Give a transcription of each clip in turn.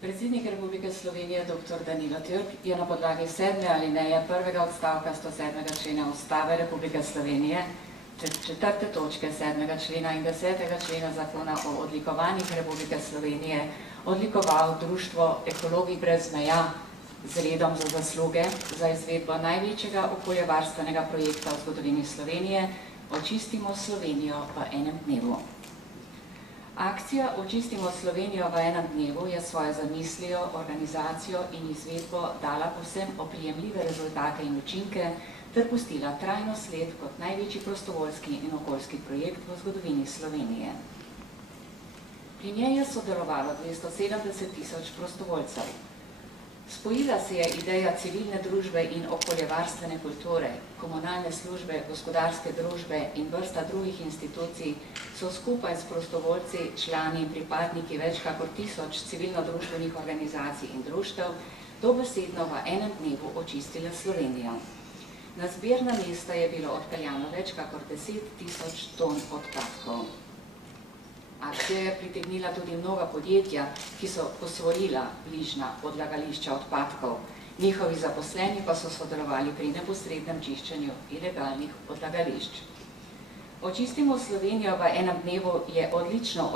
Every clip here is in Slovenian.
Predsednik Republike Slovenije dr. Danilo Türk je na podlagi 7. alineje prvega odstavka 107. člena Ustave Republike Slovenije, 4. točke 7. člena in 10. člena Zakona o odlikovanjih Republike Slovenije odlikoval Društvo Ekologi brez meja z redom za zasluge za izvedbo največjega okoljevarstvenega projekta v zgodovini Slovenije Očistimo Slovenijo v enem dnevu. Akcija Očistimo Slovenijo v enem dnevu je svojo zamislijo, organizacijo in izvedbo dala povsem oprijemljive rezultate in učinke ter pustila trajno sled kot največji prostovoljski in okoljski projekt v zgodovini Slovenije. Pri njej je sodelovalo 270.000 prostovoljcev. Spojila se je ideja civilne družbe in okoljevarstvene kulture, komunalne službe, gospodarske družbe in vrsta drugih institucij so skupaj s prostovoljci, člani in pripadniki več kakor 1000 civilno-družbenih organizacij in društev dobesedno v enem dnevu očistile Slovenijo. Na zbirna mesta je bilo odpeljano več kakor 10.000 ton odpadkov. Akcija je pritegnila tudi mnoga podjetja, ki so posvojila bližnja odlagališča odpadkov. Njihovi zaposleni pa so sodelovali pri neposrednem čiščenju ilegalnih odlagališč. Očistimo Slovenijo v enem dnevu je odlično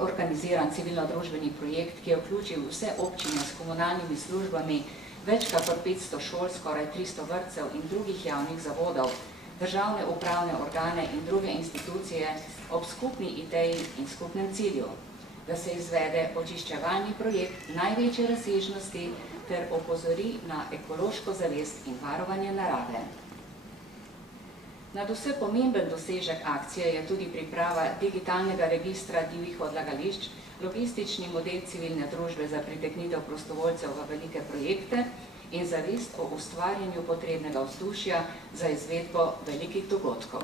organiziran civilno-družbeni projekt, ki je vključil vse občine s komunalnimi službami, več kakor 500 šol, skoraj 300 vrtcev in drugih javnih zavodov, državne upravne organe in druge institucije ob skupni ideji in skupnem cilju, da se izvede očiščevalni projekt največje razsežnosti ter opozori na ekološko zavest in varovanje narave. Nadvse pomemben dosežek akcije je tudi priprava digitalnega registra divjih odlagališč, logistični model civilne družbe za pritegnitev prostovoljcev v velike projekte in zavest o ustvarjanju potrebnega vzdušja za izvedbo velikih dogodkov.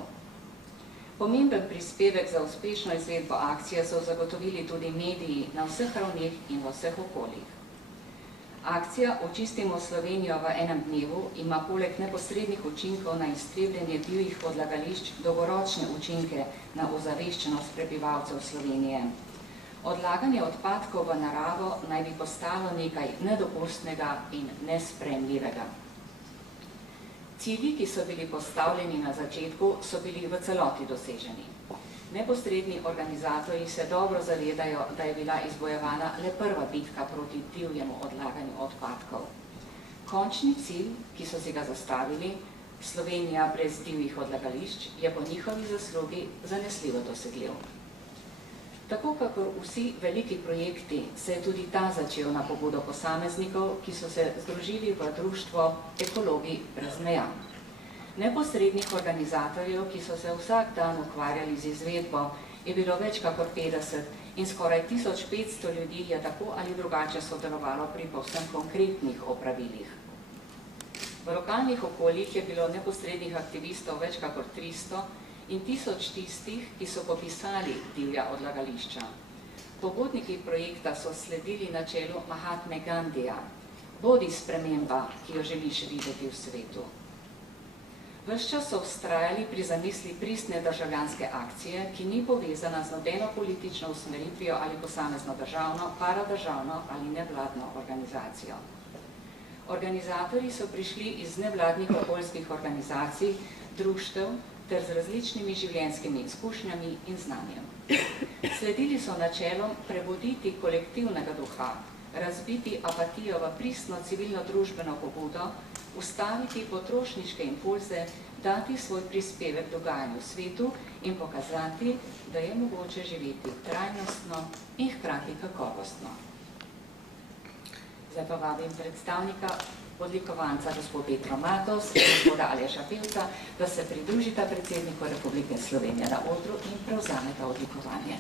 Pomemben prispevek za uspešno izvedbo akcije so zagotovili tudi mediji na vseh ravneh in v vseh okoljih. Akcija Očistimo Slovenijo v enem dnevu ima poleg neposrednih učinkov na iztrebljenje divjih odlagališč dolgoročne učinke na ozaveščenost prebivalcev Slovenije. Odlaganje odpadkov v naravo naj bi postalo nekaj nedopustnega in nesprejemljivega. Cilji, ki so bili postavljeni na začetku, so bili v celoti doseženi. Neposredni organizatorji se dobro zavedajo, da je bila izbojevana le prva bitka proti divjemu odlaganju odpadkov. Končni cilj, ki so si ga zastavili, Slovenija brez divjih odlagališč, je po njihovi zaslugi zanesljivo dosegljiv. Tako kakor vsi veliki projekti, se je tudi ta začel na pobudo posameznikov, ki so se združili v društvo Ekologi brez meja. Neposrednih organizatorjev, ki so se vsak dan ukvarjali z izvedbo, je bilo več kakor 50 in skoraj 1500 ljudi je tako ali drugače sodelovalo pri povsem konkretnih opravilih. V lokalnih okoljih je bilo neposrednih aktivistov več kakor 300 in 1000 tistih, ki so popisali divja odlagališča. Pobudniki projekta so sledili načelu Mahatme Gandhija: bodi sprememba, ki jo želiš videti v svetu. Ves čas so vztrajali pri zamisli pristne državljanske akcije, ki ni povezana z nobeno politično usmeritvijo ali posamezno državno, paradržavno ali nevladno organizacijo. Organizatorji so prišli iz nevladnih okoljskih organizacij, društev ter z različnimi življenjskimi izkušnjami in znanjem. Sledili so načelom prebuditi kolektivnega duha, razbiti apatijo v pristno civilno-družbeno pobudo, ustaviti potrošniške impulze, dati svoj prispevek dogajanju v svetu in pokazati, da je mogoče živeti trajnostno in hkrati kakovostno. Zdaj pa vabim predstavnika odlikovanca gospod Petro Matos in gospoda Aleša Pevca, da se pridružita predsedniku Republike Slovenije na odru in prevzameta odlikovanje.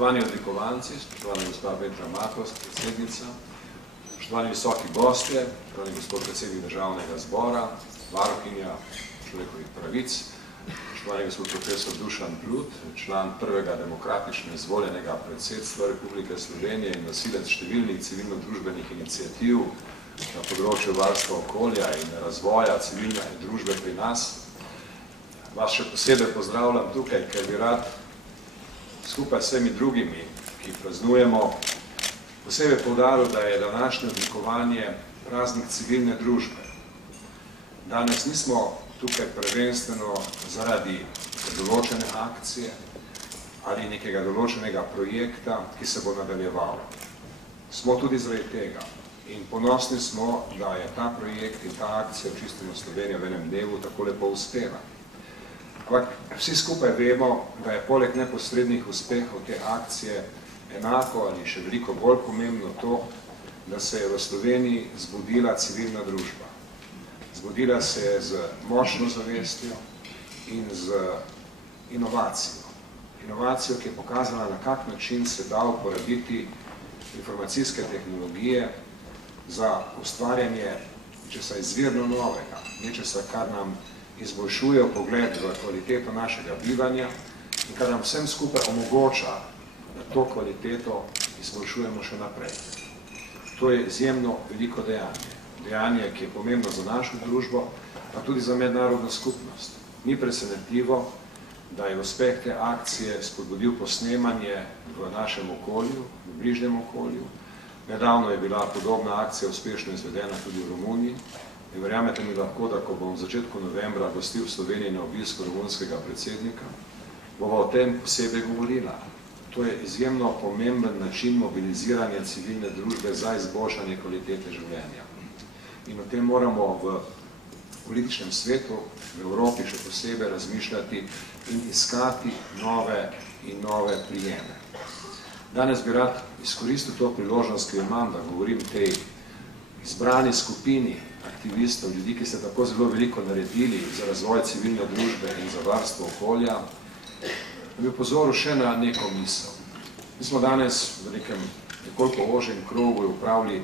Spoštovani odlikovanci, spoštovana gospa Petra Makovs, predsednica, spoštovani visoki gostje, spoštovani gospod predsednik Državnega zbora, varuhinja človekovih pravic, spoštovani gospod profesor Dušan Plut, član prvega demokratično izvoljenega predsedstva Republike Slovenije in nosilec številnih civilno-družbenih iniciativ na področju varstva okolja in razvoja civilne družbe pri nas. Vas še posebej pozdravljam tukaj, ker bi rad skupaj s vsemi drugimi, ki praznujemo, posebej poudaril, da je današnje odlikovanje praznik civilne družbe. Danes nismo tukaj prvenstveno zaradi določene akcije ali nekega določenega projekta, ki se bo nadaljeval. Smo tudi zaradi tega in ponosni smo, da je ta projekt in ta akcija Čistimo Slovenijo v enem dnevu tako lepo uspela. Ampak vsi skupaj vemo, da je poleg neposrednih uspehov te akcije enako ali še veliko bolj pomembno to, da se je v Sloveniji zbudila civilna družba. Zbudila se je z močno zavestjo in z inovacijo. Inovacijo, ki je pokazala, na kak način se da uporabiti informacijske tehnologije za ustvarjanje nečesa izvirno novega, nečesa, kar nam izboljšuje pogled v kvaliteto našega bivanja in kar nam vsem skupaj omogoča, da to kvaliteto izboljšujemo še naprej. To je izjemno veliko dejanje. Dejanje, ki je pomembno za našo družbo, pa tudi za mednarodno skupnost. Ni presenetljivo, da je uspeh te akcije spodbudil posnemanje v našem okolju, v bližnjem okolju. Nedavno je bila podobna akcija uspešno izvedena tudi v Romuniji. In verjamete mi lahko, da ko bom v začetku novembra gostil v Sloveniji na obisku romunskega predsednika, bova o tem posebej govorila. To je izjemno pomemben način mobiliziranja civilne družbe za izboljšanje kvalitete življenja. In o tem moramo v političnem svetu, v Evropi še posebej razmišljati in iskati nove in nove prijeme. Danes bi rad izkoristil to priložnost, ki jo imam, da govorim tej izbrani skupini aktivistov, ljudi, ki ste tako zelo veliko naredili za razvoj civilne družbe in za varstvo okolja, da bi upozoril še na neko misel. Mi smo danes v nekem nekoliko ožjem krogu upravili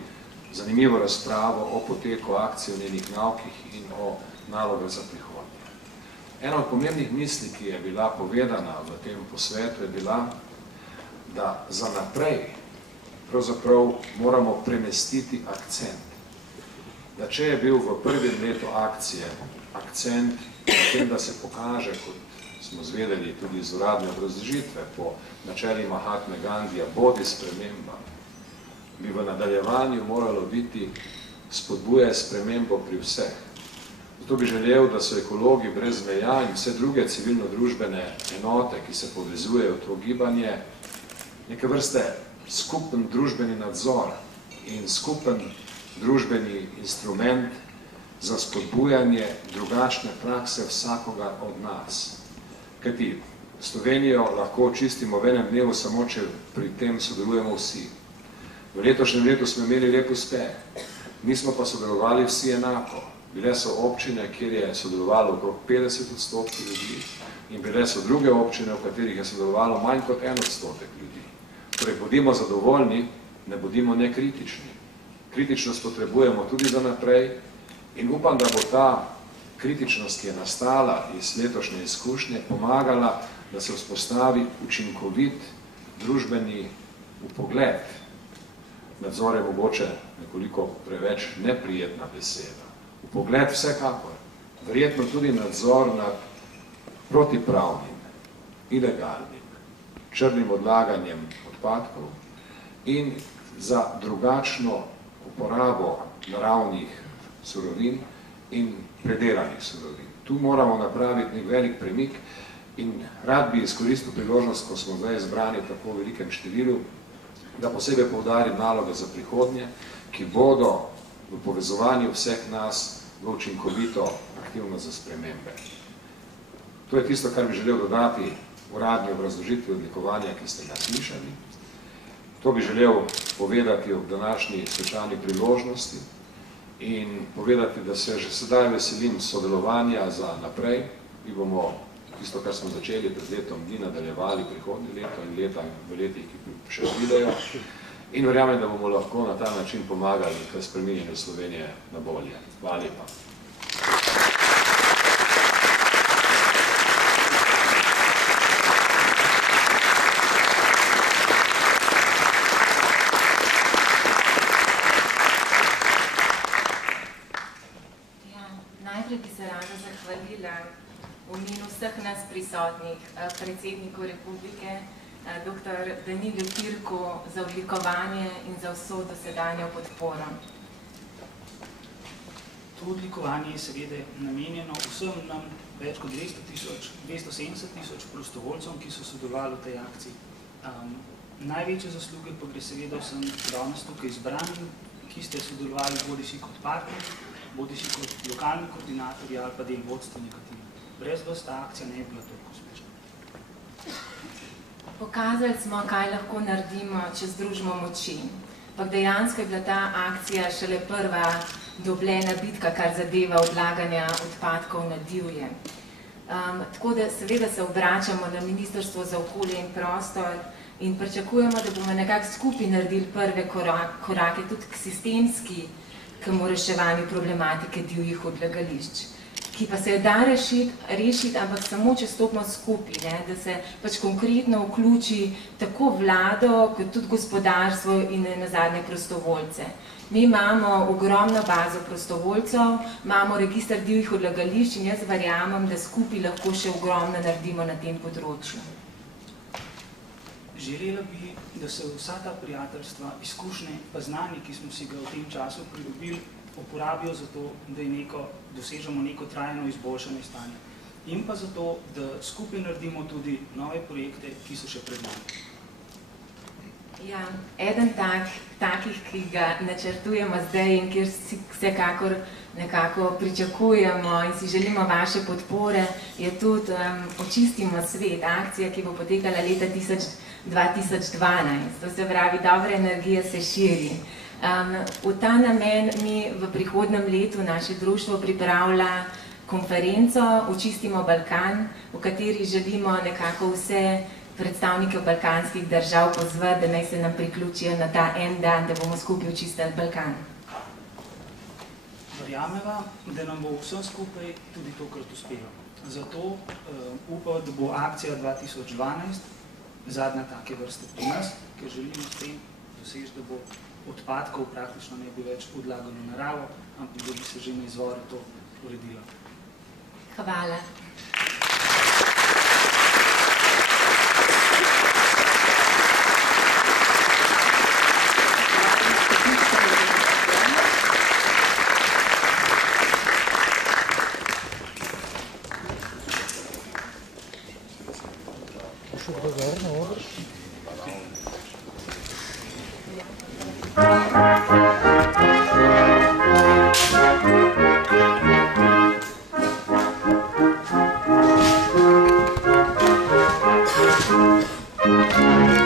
zanimivo razpravo o poteku akcije, o njenih naukih in o nalogah za prihodnje. Ena od pomembnih misli, ki je bila povedana v tem posvetu, je bila, da za naprej pravzaprav moramo premestiti akcent. Da če je bil v prvem letu akcije akcent na tem, da se pokaže, kot smo zvedeli tudi iz uradne obrazložitve po načeli Mahatme Gandhija, bodi sprememba, bi v nadaljevanju moralo biti spodbuje spremembo pri vseh. Zato bi želel, da so ekologi brez meja in vse druge civilno-družbene enote, ki se povezujejo v to gibanje, neke vrste skupen družbeni nadzor in skupen družbeni instrument za spodbujanje drugačne prakse vsakoga od nas. Kajti Slovenijo lahko čistimo v enem dnevu samo, če pri tem sodelujemo vsi. V letošnjem letu smo imeli lep uspeh, nismo pa sodelovali vsi enako. Bile so občine, kjer je sodelovalo okrog 50% ljudi in bile so druge občine, v katerih je sodelovalo manj kot 1% ljudi. Torej, bodimo zadovoljni, ne bodimo nekritični. Kritičnost potrebujemo tudi za naprej in upam, da bo ta kritičnost, ki je nastala iz letošnje izkušnje, pomagala, da se vzpostavi učinkovit družbeni vpogled. Nadzor je mogoče nekoliko preveč neprijetna beseda. Vpogled vsekakor. Verjetno tudi nadzor nad protipravnim, ilegalnim, črnim odlaganjem odpadkov in za drugačno uporabo naravnih surovin in predelanih surovin. Tu moramo napraviti nek velik premik in rad bi izkoristil priložnost, ko smo zdaj zbrani v tako velikem številu, da posebej poudarim naloge za prihodnje, ki bodo v povezovanju vseh nas v učinkovito aktivnost za spremembe. To je tisto, kar bi želel dodati uradni obrazložitvi odlikovanja, ki ste ga slišali. To bi želel povedati ob današnji svečani priložnosti in povedati, da se že sedaj veselim sodelovanja za naprej. Mi bomo tisto, kar smo začeli pred letom dni, nadaljevali prihodnje leto in v letih, ki še pridejo. In verjamem, da bomo lahko na ta način pomagali k spreminjanju Slovenije na bolje. Hvala lepa. Najprej bi se rada zahvalila v imenu vseh nas prisotnih predsedniku Republike, dr. Danilu Türku, za odlikovanje in za vso dosedanjo podporo. To odlikovanje je seveda namenjeno vsem nam več kot 270 tisoč prostovoljcem, ki so sodelovali v tej akciji. Največje zasluge pa gre seveda vsem danes tukaj izbranim, ki ste sodelovali bodisi kot partner, bodisi kot lokalni koordinatorji ali pa del vodstvenega tima. Brez vas ta akcija ne je bila toliko uspešna. Pokazali smo, kaj lahko naredimo, če združimo moči. Pa dejansko je bila ta akcija šele prva dobljena bitka, kar zadeva odlaganja odpadkov na divje. Tako da seveda se obračamo na Ministrstvo za okolje in prostor in pričakujemo, da bomo nekako skupaj naredili prve korake tudi k sistemskemu reševanju problematike divjih odlagališč, ki pa se jo da rešiti, ampak samo, če stopimo skupaj, da se pač konkretno vključi tako vlado, kot tudi gospodarstvo in nazadnje prostovoljce. Mi imamo ogromno bazo prostovoljcev, imamo register divjih odlagališč in jaz verjamem, da skupaj lahko še ogromno naredimo na tem področju. Želela bi, da se vsa ta prijateljstva, izkušnje pa znanje, ki smo si ga v tem času pridobili, uporabijo za to, da dosežemo neko trajno izboljšanje stanja. In pa zato, da skupaj naredimo tudi nove projekte, ki so še pred nami. Ja, eden takih, ki ga načrtujemo zdaj in kjer si vsekakor nekako pričakujemo in si želimo vaše podpore, je tudi Očistimo svet, akcija, ki bo potekala leta 2012. To se pravi, dobra energija se širi. V ta namen mi v prihodnjem letu naše društvo pripravlja konferenco Očistimo Balkan, v kateri želimo nekako vse predstavnike balkanskih držav pozvati, da naj se nam priključijo na ta en dan, da bomo skupaj očistili Balkan. Verjameva, da nam bo vsem skupaj tudi tokrat uspelo. Zato upam, da bo akcija 2012 zadnja take vrste pri nas, ker želimo s tem doseči, da bo odpadkov praktično ne bi več odlagano v naravo, ampak da bi se že na izvoru to uredilo. Hvala. Thank you.